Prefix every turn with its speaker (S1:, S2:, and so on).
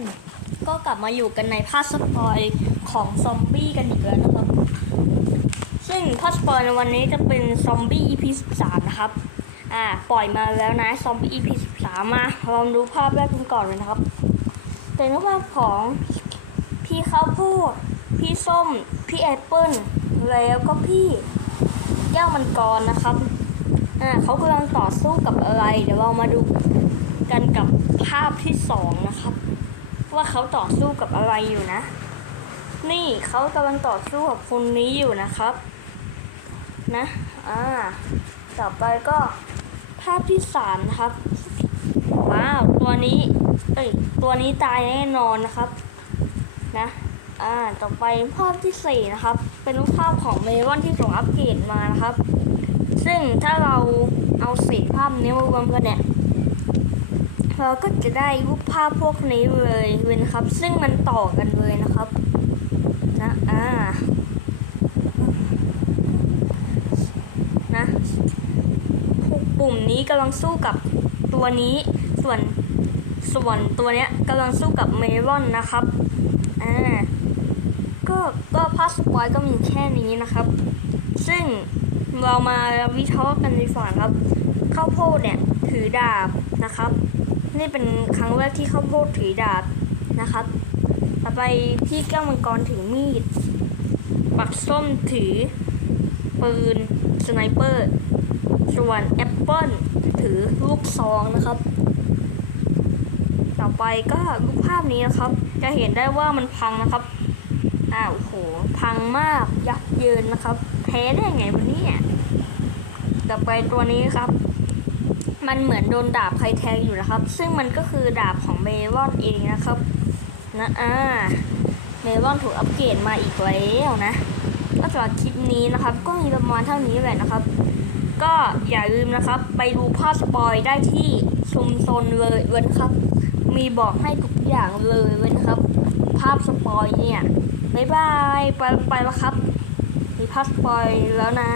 S1: น ก็กลับมาอยู่กันในภาคสปอยของซอมบี้กันอีกแล้วนะครับ ซึ่งภาคสปอยในวันนี้จะเป็นซอมบี้ EP 13นะครับ อ่า ปล่อยมาแล้วนะซอมบี้ EP 13มาลองดูภาพแรกกันก่อนเลยนะครับ เป็นภาพของพี่ข้าวโพดพี่ส้ม พี่แอปเปิ้ล แล้วก็พี่แก้วมังกรนะครับ อ่าเขากำลังต่อสู้กับอะไร เดี๋ยวเรามาดูกันกับภาพที่สองนะครับ ว่าเขาต่อสู้กับอะไรอยู่นะ นี่เขากำลังต่อสู้กับคนนี้อยู่นะครับ นะ อ่า ต่อไปก็ภาพที่สามนะครับ ว้าว ตัวนี้เอ้ยตัวนี้ตายแน่นอนนะครับ นะ อ่า ต่อไปภาพที่สี่นะครับ เป็นรูปภาพของเมลอนที่ส่งอัปเกรดมานะครับ ซึ่งถ้าเราเอาสี่ภาพนี้มารวมกันเนี่ย เราก็จะได้รูปภาพพวกนี้เลยเนะครับ ซึ่งมันต่อกันเลยนะครับนะอ่านะพวกปุ่มนี้กำลังสู้กับตัวนี้ส่วนส่วนตัวเนี้ยกำลังสู้กับเมลอนนะครับอ่าก็ก็ภาสปอยก็มีแค่นี้นะครับ ซึ่งเรามาวิเคราะห์กันดีกว่าครับข้าวโพดเนี่ยถือดาบนะครับ นี่เป็นครั้งแรกที่ข้าวโพดถือดาบนะครับ ต่อไปพี่แก้วมังกรถือมีด ปักส้มถือ ปืนสไนเปอร์ ส่วนแอปเปิลถือลูกซองนะครับ ต่อไปก็รูปภาพนี้นะครับ จะเห็นได้ว่ามันพังนะครับอ้าวโห พังมากยับเยินนะครับแพ้ได้ไงวะเนี่ยต่อไปตัวนี้ครับ มันเหมือนโดนดาบใครแทงอยู่นะครับ ซึ่งมันก็คือดาบของเมลอนเองนะครับนะอ่าเมลอนถูกอัปเกรดมาอีกแล้วนะก็สำหรับคลิปนี้นะครับ ก็มีประมาณเท่านี้แหละนะครับ ก็อย่าลืมนะครับ ไปดูภาพสปอยได้ที่ชุมชนเลยเว้นครับ มีบอกให้ทุกอย่างเลยเว้นครับ ภาพสปอยเนี่ยบ๊ายบายไปไปแล้วครับ มีภาพสปอยแล้วนะ